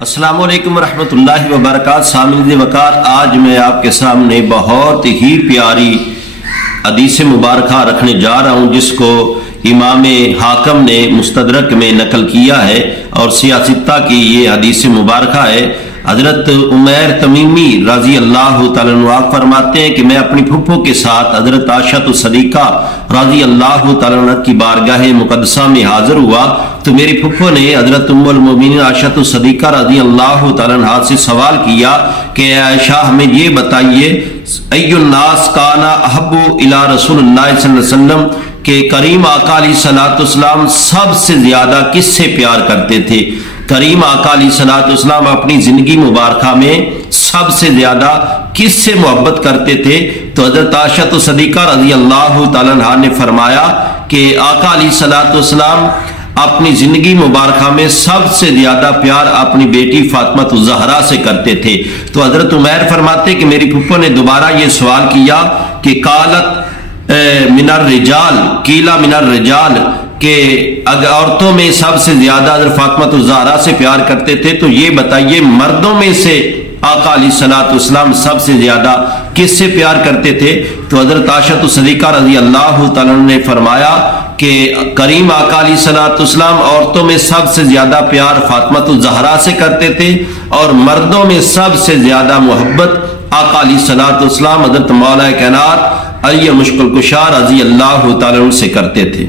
السلام علیکم ورحمۃ اللہ وبرکاتہ۔ سامعین وقار، آج میں آپ کے سامنے بہت ہی پیاری حدیث مبارکہ رکھنے جا رہا ہوں، جس کو امام حاکم نے مستدرک میں نقل کیا ہے اور سیاستہ کی یہ حدیث مبارکہ ہے۔ حضرت عمیر تمیمی رضی اللہ تعالیٰ عنہ فرماتے ہیں کہ میں اپنی پھپھو کے ساتھ حضرت عائشہ صدیقہ رضی اللہ تعالیٰ عنہ کی بارگاہ مقدسہ میں حاضر ہوا تو میری پھپھو نے حضرت ام المؤمنین عائشہ صدیقہ رضی اللہ تعالیٰ عنہ سے سوال کیا کہ عائشہ ہمیں یہ بتائیے، ای الناس کان احب الی رسول اللہ صلی اللہ علیہ وسلم، کہ کریم آقا علیہ الصلوۃ والسلام سب سے زیادہ کس سے پیار کرتے تھے؟ کریم آقا علیہ الصلوۃ والسلام اپنی زندگی مبارکہ میں سب سے زیادہ کس سے محبت کرتے تھے؟ تو حضرت عائشہ صدیقہ رضی اللہ تعالیٰ عنہ نے فرمایا کہ آقا علیہ الصلوۃ والسلام اپنی زندگی مبارکہ میں سب سے زیادہ پیار اپنی بیٹی فاطمہ الزہرا سے کرتے تھے۔ تو حضرت عمیر فرماتے کہ میری پھپھو نے دوبارہ یہ سوال کیا کہ قالت من الرجال، قیلا من الرجال، کہ اگر عورتوں میں سب سے زیادہ حضرت فاطمہ الزہرا سے پیار کرتے تھے تو یہ بتائیے مردوں میں سے آقا علیہ الصلوۃ والسلام سب سے زیادہ کس سے پیار کرتے تھے؟ تو حضرت عائشہ صدیقہ رضی اللہ تعالیٰ نے فرمایا کہ کریم آقا علیہ الصلوۃ والسلام عورتوں میں سب سے زیادہ پیار فاطمہ الزہرا سے کرتے تھے اور مردوں میں سب سے زیادہ محبت آقا علیہ الصلوۃ والسلام حضرت مولا کائنات علی مشکل کشا رضی اللہ تعالیٰ سے کرتے تھے۔